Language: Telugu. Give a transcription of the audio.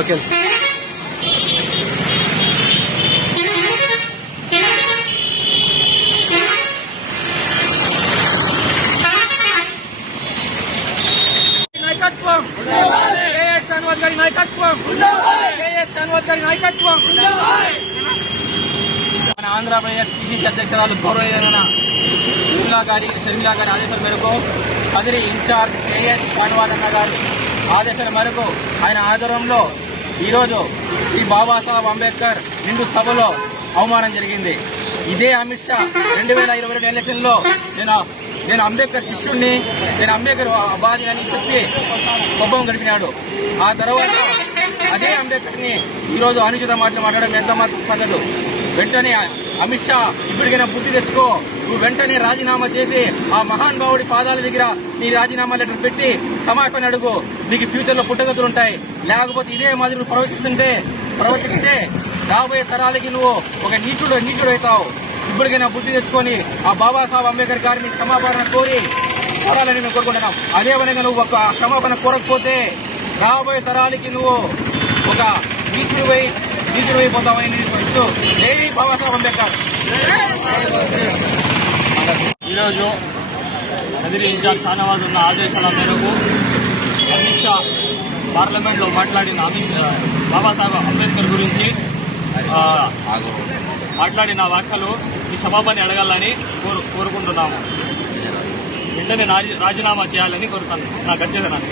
ఓకే. నాయకత్వం కేఎస్ షానవాజ్ గారి నాయకత్వం కేఎస్ షానవాజ్ గారి నాయకత్వం. మన ఆంధ్రప్రదేశ్ పిసిసి అధ్యక్షురాలు గౌరవనీయులైన షర్మిలా గారి ఆదేశాల మేరకు కదిరి ఇన్ఛార్జ్ కేఎస్ షానవాజ్ అన్న గారి ఆదేశాల మేరకు ఆయన ఆధ్వర్యంలో ఈరోజు శ్రీ బాబాసాహెబ్ అంబేద్కర్ నిండు సభలో అవమానం జరిగింది. ఇదే అమిత్ షా 2022 ఎలక్షన్ లో నేను అంబేద్కర్ శిష్యుణ్ణి, నేను అంబేద్కర్ అబాది అని చెప్పి కొబ్బం గడిపినాడు. ఆ తర్వాత అదే అంబేద్కర్ ని ఈరోజు అనుచిత మాటలు మాట్లాడడం ఎంత మాత్రం తగ్గదు. వెంటనే అమిత్ షా ఇప్పటికైనా బుద్ధి తెచ్చుకో, నువ్వు వెంటనే రాజీనామా చేసి ఆ మహాన్ భావుడి పాదాల దగ్గర నీ రాజీనామా లెటర్ పెట్టి క్షమాపణ అడుగు. నీకు ఫ్యూచర్ లో పుట్టగతులుంటాయి. లేకపోతే ఇదే మాదిరి నువ్వు ప్రవర్తిస్తే రాబోయే తరాలకి నువ్వు ఒక నీచుడు అవుతావు. ఇప్పటికైనా బుద్ధి తెచ్చుకొని ఆ బాబాసాహెబ్ అంబేద్కర్ గారిని క్షమాపణ కోరి కోరాలని మేము కోరుకుంటున్నాం. అదే విధంగా నువ్వు ఒక క్షమాపణ కోరకపోతే రాబోయే తరాలకి నువ్వు ఒక నీచుడిపోతావని నేను జై బాబాసాహెబ్ అంబేద్కర్. ఈరోజు కదిరి ఇన్ఛార్జ్ షానవాజ్ ఉన్న ఆదేశాల మేరకు అమిత్ షా పార్లమెంట్లో మాట్లాడిన బాబాసాహెబ్ అంబేద్కర్ గురించి మాట్లాడిన వ్యాఖ్యలు ఈ క్షమాపణ అడగాలని కోరుకుంటున్నాము. వెంటనే రాజీనామా చేయాలని కోరుతాను. నాకు వచ్చేది నాకు